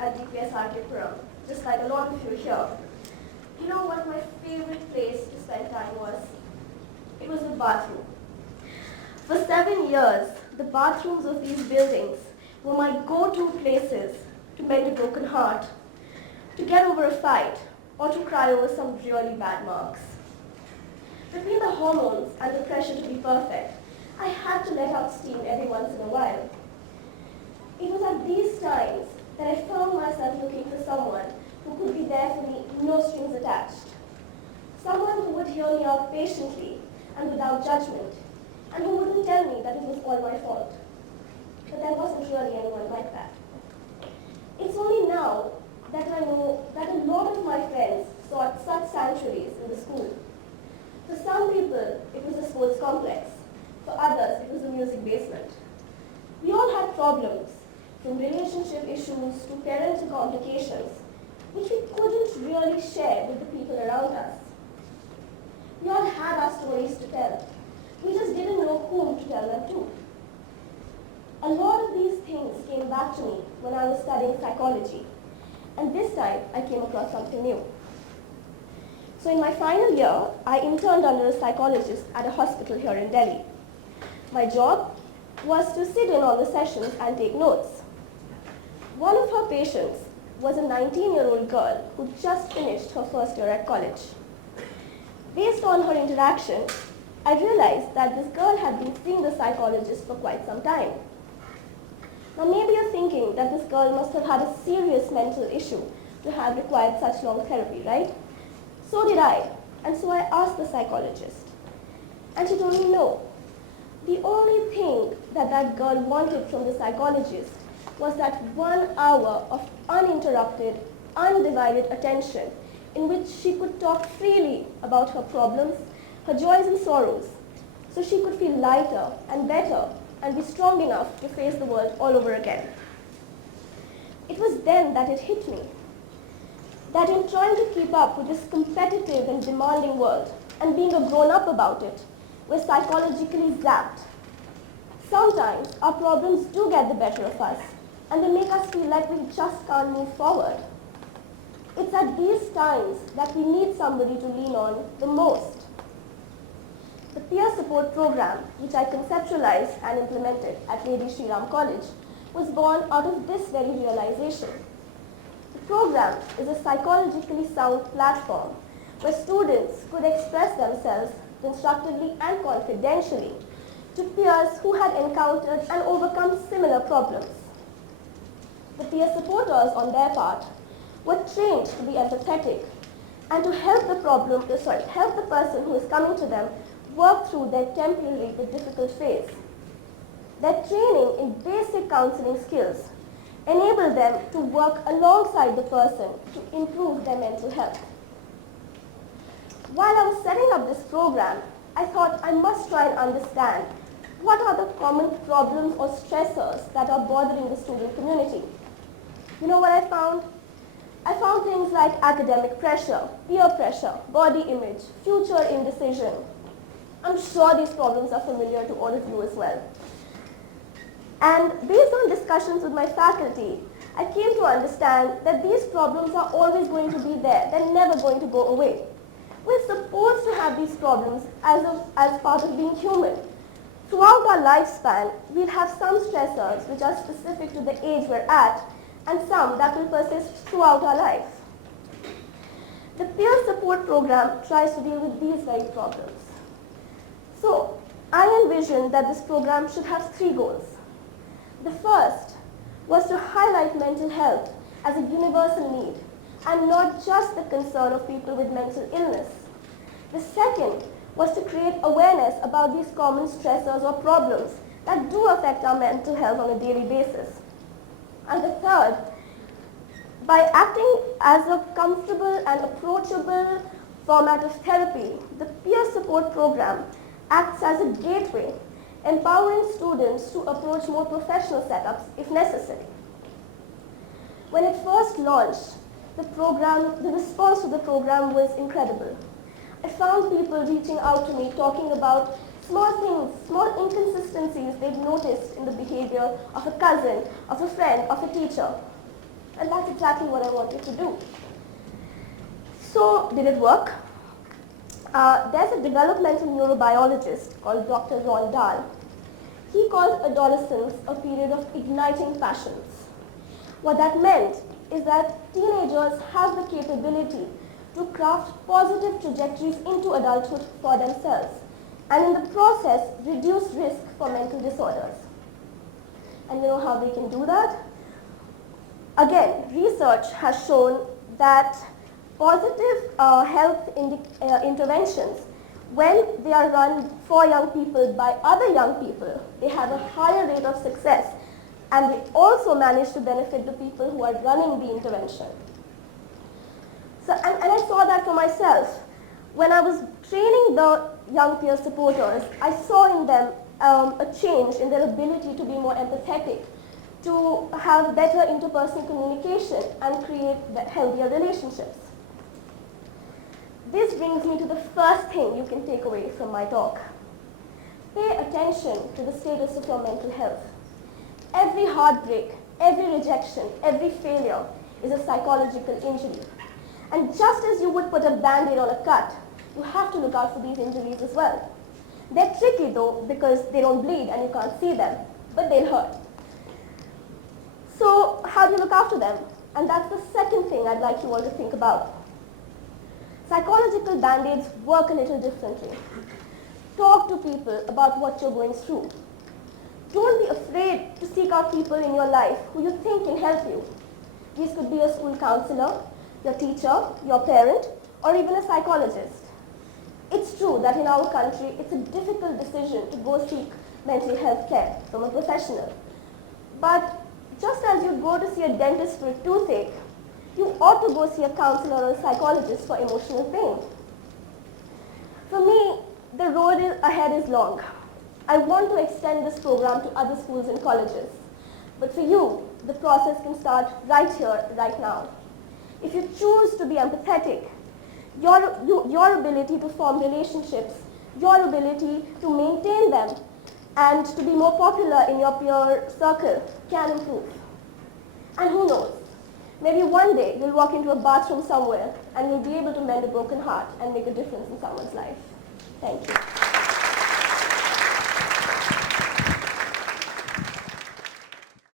at DPSRKPuram, just like a lot of you here. You know what my favorite place to spend time was? It was the bathroom. For 7 years, the bathrooms of these buildings were my go-to places to mend a broken heart, to get over a fight, or to cry over some really bad marks. Between the hormones and the pressure to be perfect, I had to let out steam every once in a while. It was at these times that I found myself looking for someone who could be there for me, no strings attached. Someone who would hear me out patiently and without judgment, and who wouldn't tell me that it was all my fault. But there wasn't really anyone like that. It's only now that I know that a lot of my friends sought such sanctuaries in the school. For some people, it was a sports complex. For others, it was a music basement. We all had problems, from relationship issues to parental complications, which we couldn't really share with the people around us. We all had our stories to tell. We just didn't know whom to tell them to. A lot of these things came back to me when I was studying psychology, and this time I came across something new. So in my final year, I interned under a psychologist at a hospital here in Delhi. My job was to sit in on the sessions and take notes. One of her patients was a 19-year-old girl who just finished her first year at college. Based on her interaction, I realized that this girl had been seeing the psychologist for quite some time. Now maybe you're thinking that this girl must have had a serious mental issue to have required such long therapy, right? So did I, and so I asked the psychologist. And she told me no. The only thing that that girl wanted from the psychologist was that 1 hour of uninterrupted, undivided attention in which she could talk freely about her problems, her joys and sorrows, so she could feel lighter and better and be strong enough to face the world all over again. It was then that it hit me, that in trying to keep up with this competitive and demanding world and being a grown-up about it, we're psychologically zapped. Sometimes our problems do get the better of us, and they make us feel like we just can't move forward. It's at these times that we need somebody to lean on the most. The peer support program, which I conceptualized and implemented at Lady Shri Ram College, was born out of this very realization. The program is a psychologically sound platform where students could express themselves constructively and confidentially to peers who had encountered and overcome similar problems. The peer supporters, on their part, were trained to be empathetic and to help the person who is coming to them work through their temporary but difficult phase. Their training in basic counseling skills enabled them to work alongside the person to improve their mental health. While I was setting up this program, I thought I must try and understand what are the common problems or stressors that are bothering the student community. You know what I found? I found things like academic pressure, peer pressure, body image, future indecision. I'm sure these problems are familiar to all of you as well. And based on discussions with my faculty, I came to understand that these problems are always going to be there. They're never going to go away. We're supposed to have these problems as part of being human. Throughout our lifespan, we'll have some stressors which are specific to the age we're at, and some that will persist throughout our life. The peer support program tries to deal with these very problems. So, I envisioned that this program should have 3 goals. The first was to highlight mental health as a universal need and not just the concern of people with mental illness. The second was to create awareness about these common stressors or problems that do affect our mental health on a daily basis. And the third, by acting as a comfortable and approachable format of therapy, the peer support program acts as a gateway, empowering students to approach more professional setups if necessary. When it first launched, the response to the program was incredible. I found people reaching out to me talking about small things, small inconsistencies they'd noticed in the behavior of a cousin, of a friend, of a teacher. And that's exactly what I wanted to do. So, did it work? There's a developmental neurobiologist called Dr. Ron Dahl. He called adolescence a period of igniting passions. What that meant is that teenagers have the capability to craft positive trajectories into adulthood for themselves, and in the process reduce risk for mental disorders. And you know how they can do that? Again, research has shown that positive health interventions, when they are run for young people by other young people, they have a higher rate of success, and they also manage to benefit the people who are running the intervention. So, and I saw that for myself. When I was training the young peer supporters, I saw in them a change in their ability to be more empathetic, to have better interpersonal communication and create healthier relationships. This brings me to the first thing you can take away from my talk. Pay attention to the status of your mental health. Every heartbreak, every rejection, every failure is a psychological injury. And just as you would put a band-aid on a cut, you have to look out for these injuries as well. They're tricky though, because they don't bleed and you can't see them, but they'll hurt. So how do you look after them? And that's the second thing I'd like you all to think about. Psychological band-aids work a little differently. Talk to people about what you're going through. Don't be afraid to seek out people in your life who you think can help you. These could be a school counselor, your teacher, your parent, or even a psychologist. It's true that in our country, it's a difficult decision to go seek mental health care from a professional. But just as you go to see a dentist for a toothache, you ought to go see a counselor or a psychologist for emotional pain. For me, the road ahead is long. I want to extend this program to other schools and colleges. But for you, the process can start right here, right now. If you choose to be empathetic, your ability to form relationships, your ability to maintain them, and to be more popular in your peer circle can improve. And who knows, maybe one day you'll walk into a bathroom somewhere and you'll be able to mend a broken heart and make a difference in someone's life. Thank you.